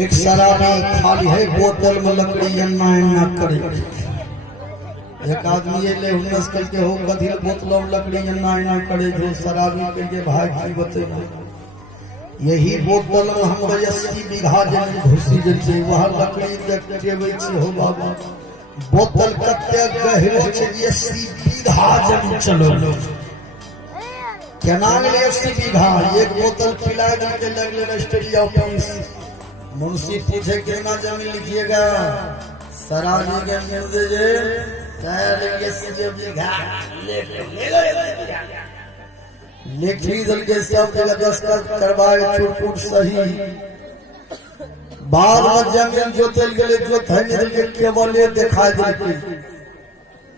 एक शराबी खाली है बोतल में लकड़ी अन्ना अन्ना करे। एक आदमी ये ले हुनस करके हो गधिल बोतलों में लकड़ी अन्ना अन्ना करे जो शराबी के भाई की बते यही बोतल में हम 80 बीघा जमीन घुसी जे वहां लकड़ी देवे छे हो बाबा बोतल कते गहरो छे 80 बीघा जमीन चलो केना ले 80 बीघा एक बोतल पिला के लगले रजिस्ट्री ऑफिस मुंशी पूछे कितना जमीन लिखिएगा सराजी के मुझे जे लिखी दल के सब जगह दस्तखत करवाए चुटपुट सही बाद में जमीन जोतल गेले जो धन दल के केवल दिखा दे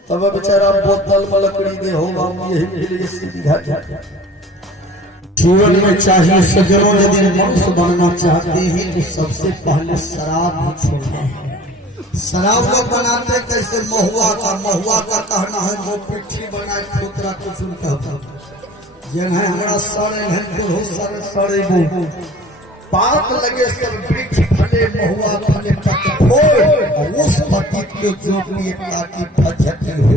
तब बेचारा बोतल में लकड़ी दे होगा यही सीधा जीवन में चाहिए सज्जनों यदि मनुष्य बनना चाहते हैं तो सबसे पहले शराब छोड़ना है। शराब को बनाते कैसे महुआ का कहना है वो पिट्ठी बनाए खोतरा कुछ उनका जिन्हें हमारा सड़े हैं तो सर सड़े वो पाक लगे सब वृक्ष फले महुआ फले पत्थर उस पति को जो भी ताकि फजती हो।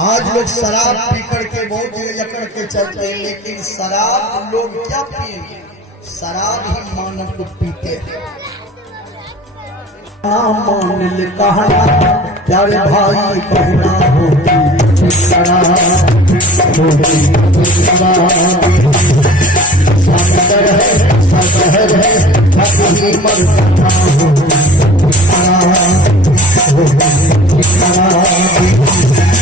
आज लोग शराब पी करके बहुत जकड़ के चलते हैं लेकिन शराब लोग क्या पिएंगे शराब ही मानव को पीते हैं। मान ले कहा प्यारे भाई कहना होगी शराब होगी समंदर है शहर है कभी मरना होगी शराब होगी शराब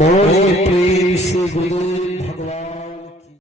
बड़े प्रेम से गुरु भगवान